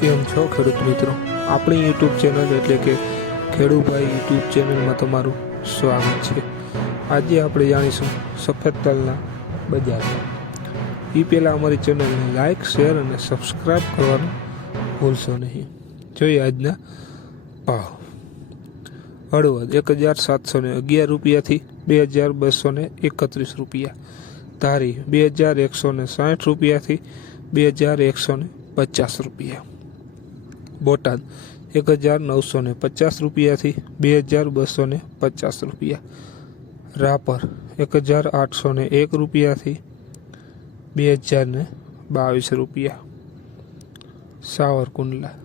કેમ છો ખેડૂત મિત્રો? આપણી યુટ્યુબ ચેનલ એટલે કે ખેડૂભાઈ યુટ્યુબ ચેનલમાં તમારું સ્વાગત છે. આજે આપણે જાણીશું સફેદ તલના બજાર. એ પહેલાં અમારી ચેનલને લાઇક શેર અને સબસ્ક્રાઈબ કરવાનું ભૂલશો નહીં. જોઈએ આજના ભાવ. હળવદ એક હજાર સાતસો ને અગિયાર રૂપિયાથી બે હજાર બસો ને એકત્રીસ રૂપિયા. ધારી બે હજાર એકસો ને સાઠ રૂપિયાથી બે હજાર એકસો ને પચાસ રૂપિયા. બોટાદ. એક હજાર નવસો ને પચાસ રૂપિયાથી બે હજાર બસો ને પચાસ રૂપિયા. રાપર એક હજાર આઠસો ને એક રૂપિયાથી બે હજાર ને બાવીસ રૂપિયા. સાવરકુંડલા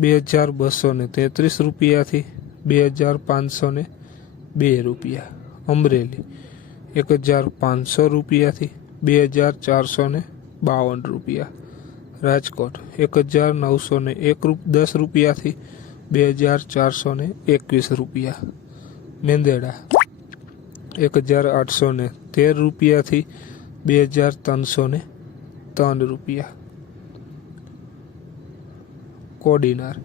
બે હજાર બસો ને તેત્રીસ રૂપિયાથી બે હજાર પાંચસો ને બે રૂપિયા. અમરેલી એક હજાર પાંચસો રૂપિયાથી બે હજાર ચારસો ને બાવન રૂપિયા. રાજકોટ એક હજાર નવસો ને એક રૂપ દસ રૂપિયાથી બે હજાર ચારસો ને એકવીસ રૂપિયા મેંદેડા એક હજાર આઠસો ને તેર રૂપિયાથી બે હજાર ત્રણસો ને ત્રણ રૂપિયા કોડીનાર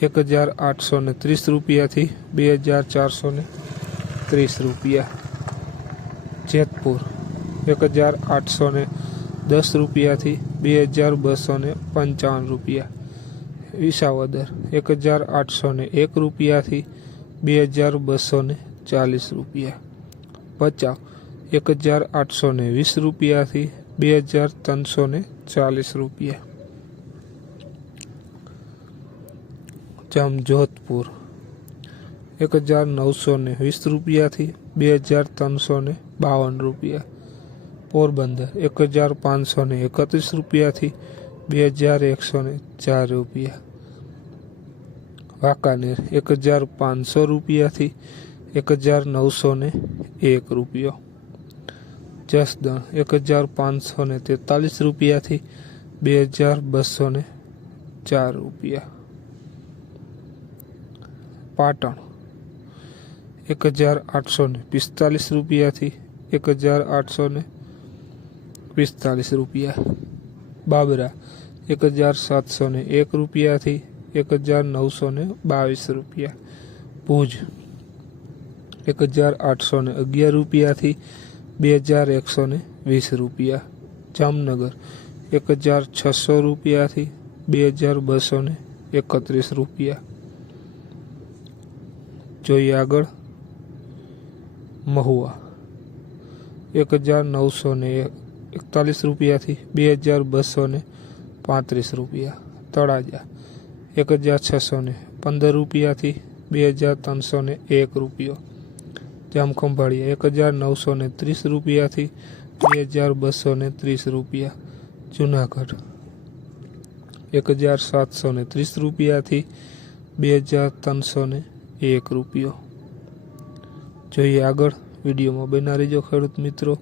એક હજાર આઠસો ને ત્રીસ રૂપિયાથી બે હજાર ચારસો ને ત્રીસ રૂપિયા જેતપુર એક હજાર આઠસો ને દસ રૂપિયાથી બે હજાર બસો ને પંચાવન રૂપિયા વિસાવદર એક હજાર આઠસો ને એક રૂપિયાથી બે હજાર બસો ને ચાલીસ રૂપિયા ભચાઉ એક હજાર આઠસો ને વીસ રૂપિયાથી બે હજાર ત્રણસો ને ચાલીસ રૂપિયા જામજોધપુર એક હજાર નવસો ને વીસ રૂપિયાથી બે હજાર ત્રણસો ને બાવન રૂપિયા પોરબંદર એક હજાર પાંચસો ને એકત્રીસ રૂપિયાથી બે હજાર એકસો ને ચાર રૂપિયા વાંકાનેર એક હજાર પાંચસો રૂપિયાથી એક હજાર નવસો ને એક રૂપિયો જસદણ એક હજાર પાંચસો ને તેતાલીસ રૂપિયાથી બે હજાર બસો ને ચાર રૂપિયા પાટણ એક હજાર આઠસો ને પિસ્તાલીસ રૂપિયાથી એક હજાર આઠસો ને પિસ્તાલીસ રૂપિયા બાબરા એક હજાર સાતસો ને એક રૂપિયાથી એક હજાર નવસો ને બાવીસ રૂપિયા ભુજ એક હજાર આઠસો ને અગિયાર રૂપિયાથી બે હજાર એકસો ને વીસ રૂપિયા જામનગર એક હજાર છસો રૂપિયાથી બે હજાર બસો ને એકત્રીસ રૂપિયા જોઈએ આગળ મહુવા એક હજાર નવસો ને એકતાલીસ રૂપિયાથી બે હજાર બસો ને પાંત્રીસ રૂપિયા, તળાજા એક હજાર છસો ને પંદર રૂપિયાથી બે હજાર ત્રણસો ને એક રૂપિયો જામખંભાળિયા એક હજાર નવસો ને ત્રીસ રૂપિયાથી બે હજાર બસો ને ત્રીસ રૂપિયા, જુનાગઢ એક હજાર સાતસો ને ત્રીસ રૂપિયાથી બે હજાર ત્રણસો ને એક રૂપિયો. જોઈએ આગળ વિડીયોમાં બના રહેજો ખેડૂત મિત્રો.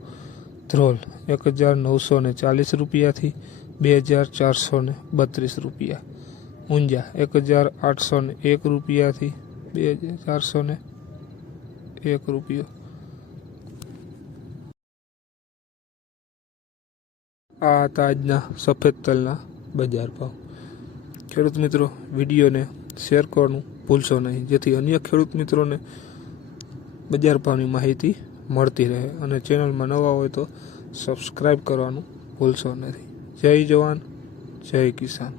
ધ્રોલ એક હજાર નવસો ને ચાલીસ રૂપિયાથી બે હજાર ચારસો ને બત્રીસ રૂપિયા. ઊંઝા એક હજાર આઠસો ને એક રૂપિયાથી બે હજાર ચારસો ને એક રૂપિયો. આ હતા આજના સફેદ તલના બજાર ભાવ. ખેડૂત મિત્રો, વિડીયોને શેર કરવાનું ભૂલશો નહીં. જેથી અન્ય ખેડૂત મિત્રોને બજાર ભાવની માહિતી મળતી રહે અને ચેનલમાં નવા હોય તો સબસ્ક્રાઈબ કરવાનું ભૂલશો નથી. જય જવાન, જય કિસાન.